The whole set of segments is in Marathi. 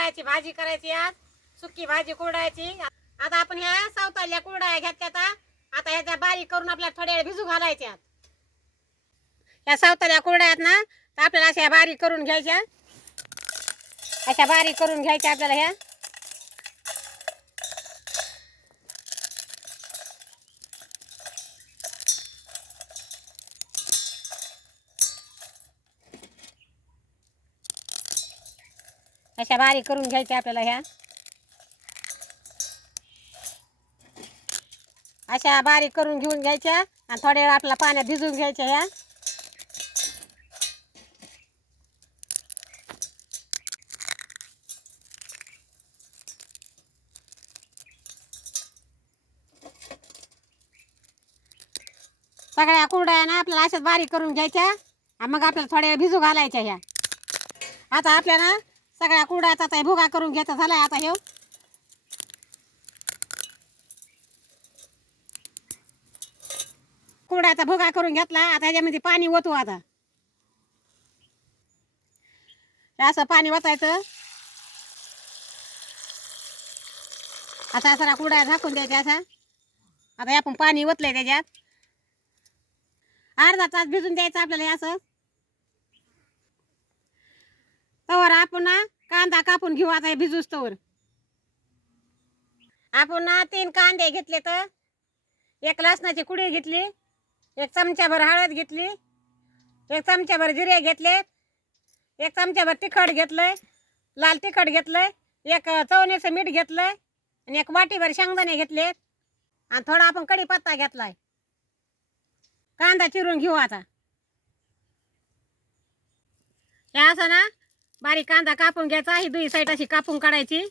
आज भाजी करायची आज. सुकी भाजी कुरडायची. आता आपण ह्या सावताल्या कुरडाया घेतल्या आता. आता ह्याच्या बारीक करून आपल्याला थोड्या वेळ भिजू घालायच्या ह्या सावताल्या कुरड्यात आहेत ना तर आपल्याला अशा बारीक करून घ्यायच्या. अशा बारीक करून घ्यायच्या आपल्याला ह्या. अशा बारीक करून घ्यायच्या आपल्याला ह्या. अशा बारीक करून घेऊन घ्यायच्या आणि थोड्या वेळ आपल्याला पाण्यात भिजवून घ्यायच्या ह्या. सगळ्या कुरड्या ना आपल्याला अशाच बारीक करून घ्यायच्या आणि मग आपल्याला थोड्या वेळ भिजू घालायच्या ह्या. आता आपल्याला सगळ्या कुरड्याचा आता भुगा करून घ्यायचा झालाय आता हे कुरड्याचा भुगा करून घेतला आता ह्याच्यामध्ये पाणी ओतू आता. असं पाणी ओतायचं. आता सगळा कुरड्या झाकून द्यायच्या असा आता आपण पाणी ओतलंय त्याच्यात. अर्धा तास भिजून द्यायचं आपल्याला असं. तवर आपण ना कांदा कापून घेऊ आता हे भिजूस आपण ना तीन कांदे घेतले तर. एक लसणाची कुडी घेतली एक चमच्याभर हळद घेतली एक चमच्याभर जिरे घेतले एक चमच्याभर तिखट घेतलंय लाल तिखट घेतलंय एक चवणीचं मीठ घेतलंय आणि एक वाटीभर शेंगदाणे घेतले. आणि थोडा आपण कढीपत्ता घेतलाय. कांदा चिरून घेऊ आता. असं ना बारीक कांदा कापून घ्यायचा ही दुई साईड अशी कापून काढायची.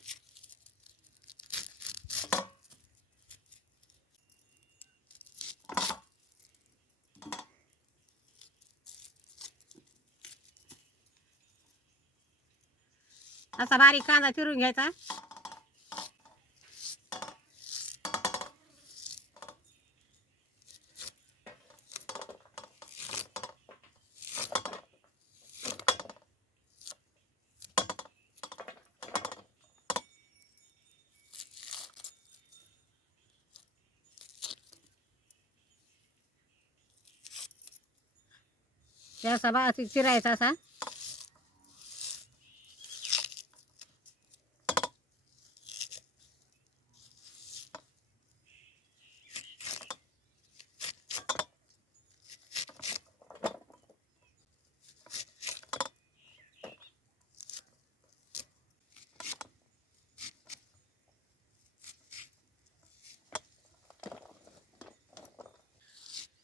असा बारीक कांदा चिरून घ्यायचा. हे सभा अशी चिरायचा असा.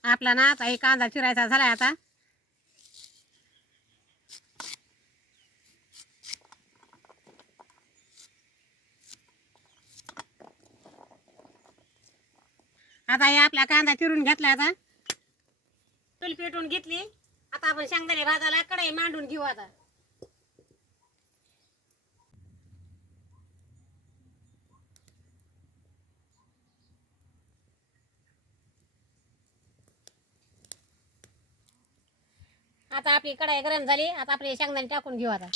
आपला ना आता हे कांदा चिरायचा झालाय आता. आता हे आपला कांदा चिरून घेतला आता. तुल पेटून घेतली. आता आपण शेंगदाणे भाजायला कडाई मांडून घेऊ आता. आता आपली कढाई गरम झाली. आता आपली शेंगदाणे टाकून घेऊ आता.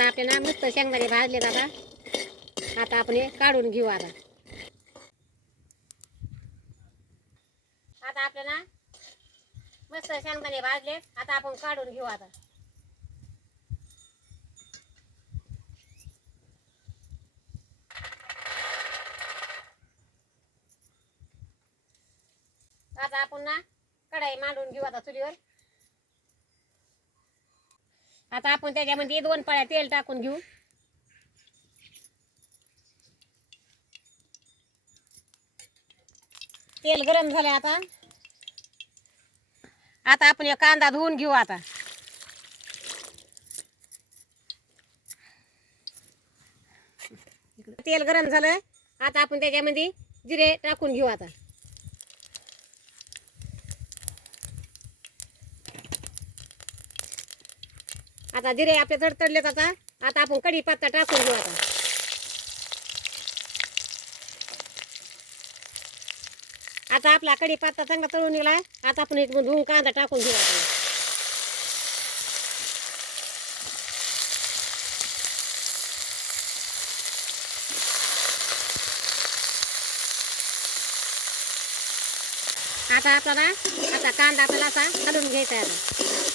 आता आपल्याला मस्त शेंगदाणे भाजले दादा आता आपण हे काढून घेऊ आता. आता आपल्याला मस्त शेंगदाणे भाजले. आता आपण काढून घेऊ आता. आता आपण ना कढाई मांडून घेऊ आता चुलीवर. आता आपण त्याच्यामध्ये दोन पळ्या तेल टाकून घेऊ. तेल गरम झालं आता. आता आपण एक कांदा धुवून घेऊ आता. तेल गरम झालं आता आपण त्याच्यामध्ये जिरे टाकून घेऊ आता. आता धीरे आपले तडतडले आता. आता आपण कढी पत्ता टाकून घेऊ आता. आता आपला कढी पत्ता चांगला तळून गेला आता आपण इथून धुवून कांदा टाकून घेऊ आता. आता आपल्याला आता कांदा आपल्याला असा घालून घ्यायचा आहे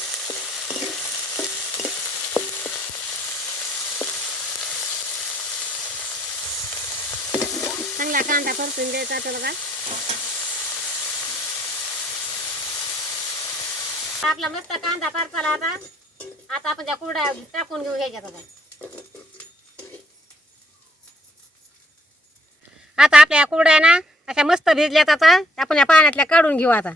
कांदा परतून द्यायचा आपल्याला का आपला मस्त कांदा परताला आता. आता आपण त्या कुरड्या टाकून घेऊ घ्यायच्या आता. आता आपल्या कुरड्या ना अशा मस्त भिजल्यात आता. आपण या पाण्यातल्या काढून घेऊ आता.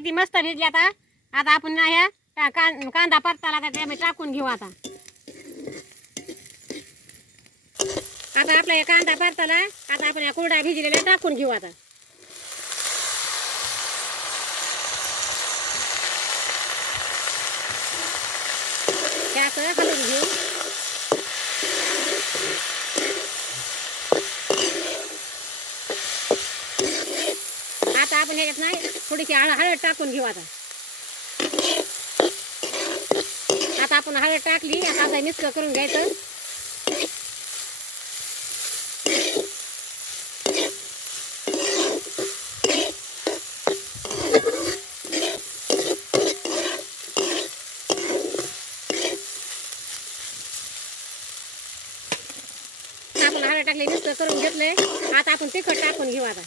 किती मस्त भिजल्या आता. आता आपण ना ह्या कां- कांदा परताला आता त्यामध्ये टाकून घेऊ आता. आता आपला हे कांदा परताला आता आपण या कुरड्या भिजलेल्या टाकून घेऊ आता. हे असं हलवून घेऊ आता आपण ह्याच्यात नाही. थोडीशी हळद हळद टाकून घेऊ आता. आता आपण हळद टाकली. आता आता मिक्स करून घ्यायचं. आपण हळद टाकली मिक्स करून घेतले. आता आपण तिखट टाकून घेऊ आता.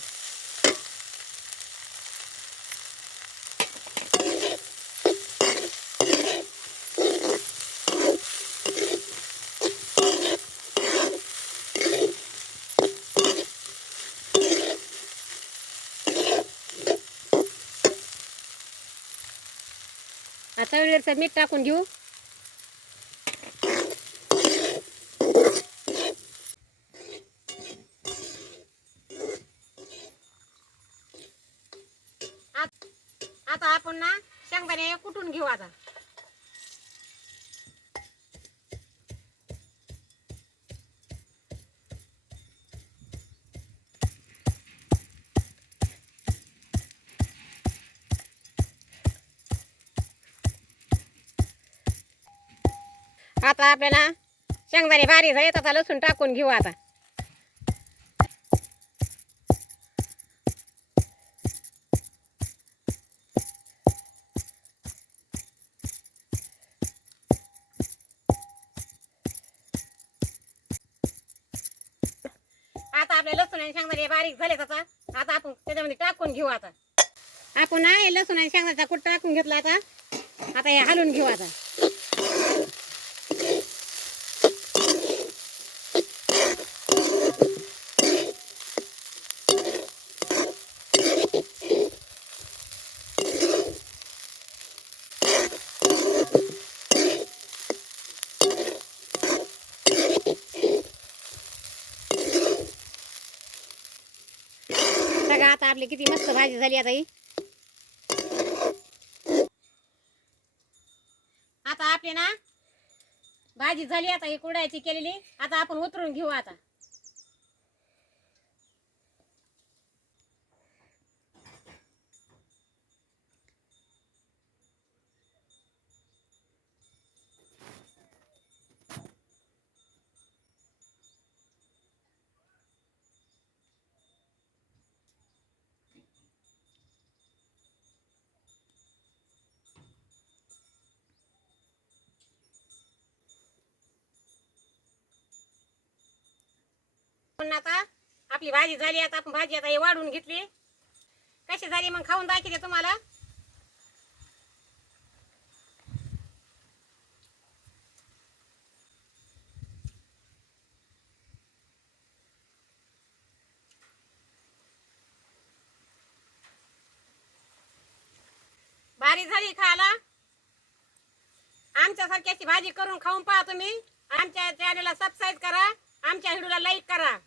आता चवीवरचं मीठ टाकून घेऊ. आता आपण ना शेंगदाणे कुटून घेऊ आता. आता आपल्याला शेंगदाणे बारीक झाले आता लसूण टाकून घेऊ आता. आता आपले लसूण आणि शेंगदाणे बारीक झाले आता. आता आपण त्याच्यामध्ये टाकून घेऊ आता. आपण आहे लसूण आणि शेंगदाचा कुठं टाकून घेतला आता. आता हे हलवून घेऊ आता. आता आपली किती मस्त भाजी झाली आता ही. आता आपली ना भाजी झाली आता ही कुडायची केलेली. आता आपण उतरून घेऊ आता. पण आता आपली भाजी झाली आता आपण भाजी आता हे वाढून घेतली. कशी झाली मग खाऊन दाखवते तुम्हाला. भारी झाली खायला. आमच्यासारख्याची भाजी करून खाऊन पहा तुम्ही. आमच्या चॅनलला सबस्क्राईब करा. आमच्या व्हिडिओला लाईक करा.